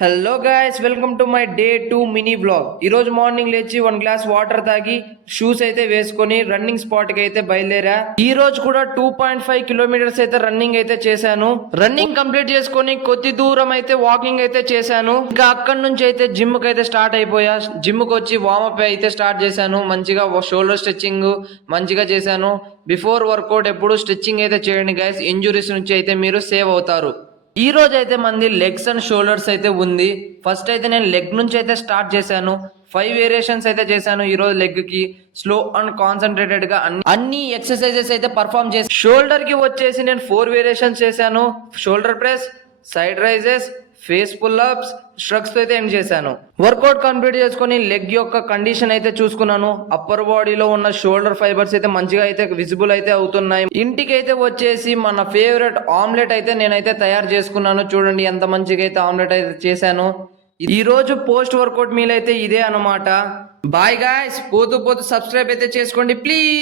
Hello guys, welcome to my day 2 mini vlog. ఈరోజు morning లేచి 1 glass water తాగి shoes అయితే వేసుకొని రన్నింగ్ స్పాట్ కి అయితే బయలుదేరా. ఈ రోజు కూడా 2.5 కిలోమీటర్స్ అయితే రన్నింగ్ అయితే చేశాను. రన్నింగ్ కంప్లీట్ చేసుకొని కొద్ది దూరం అయితే వాకింగ్ అయితే చేశాను. ఇంకా అక్కడి నుంచి అయితే జిమ్ కి అయితే స్టార్ట్ అయిపోయా. జిమ్ కి వచ్చి వార్మప్ అయితే స్టార్ట్ చేశాను. మంచిగా షోల్డర్ స్ట్రెచ్చింగ్ మంచిగా చేశాను. బిఫోర్ వర్కౌట్ ఎప్పుడు స్ట్రెచ్చింగ్ అయితే చేయండి గైస్, ఇంజురీస్ నుంచి అయితే మీరు సేవ్ అవుతారు. ఈ రోజు అయితే మంది లెగ్స్ అండ్ షోల్డర్స్ అయితే ఉంది. ఫస్ట్ అయితే నేను లెగ్ నుంచి అయితే స్టార్ట్ చేశాను. 5 వేరియేషన్స్ అయితే చేశాను ఈ రోజు లెగ్ కి. స్లో అండ్ కాన్సన్ట్రేటెడ్ గా అన్ని ఎక్సర్సైజెస్ అయితే పర్ఫామ్ చేశాను. షోల్డర్ కి వచ్చేసి నేను 4 వేరియేషన్స్ చేశాను. Shoulder press, side raises, face pull ups, shrugs తో అయితే ఎండ్ చేశాను. వర్కౌట్ కంప్లీట్ చేసుకుని లెగ్ యొక్క కండిషన్ అయితే చూసుకున్నాను. అప్పర్ బాడీలో ఉన్న షోల్డర్ ఫైబర్స్ అయితే మంచిగా అయితే విజిబుల్ అయితే అవుతున్నాయి. ఇంటికి అయితే వచ్చేసి మన ఫేవరెట్ ఆమ్లెట్ అయితే నేనైతే తయారు చేసుకున్నాను. చూడండి ఎంత మంచిగా అయితే ఆమ్లెట్ అయితే చేశాను. ఈ రోజు పోస్ట్ వర్కౌట్ మీల్ అయితే ఇదే అనమాట. బాయ్ గాయ్స్, పోతూ సబ్స్క్రైబ్ అయితే చేసుకోండి ప్లీజ్.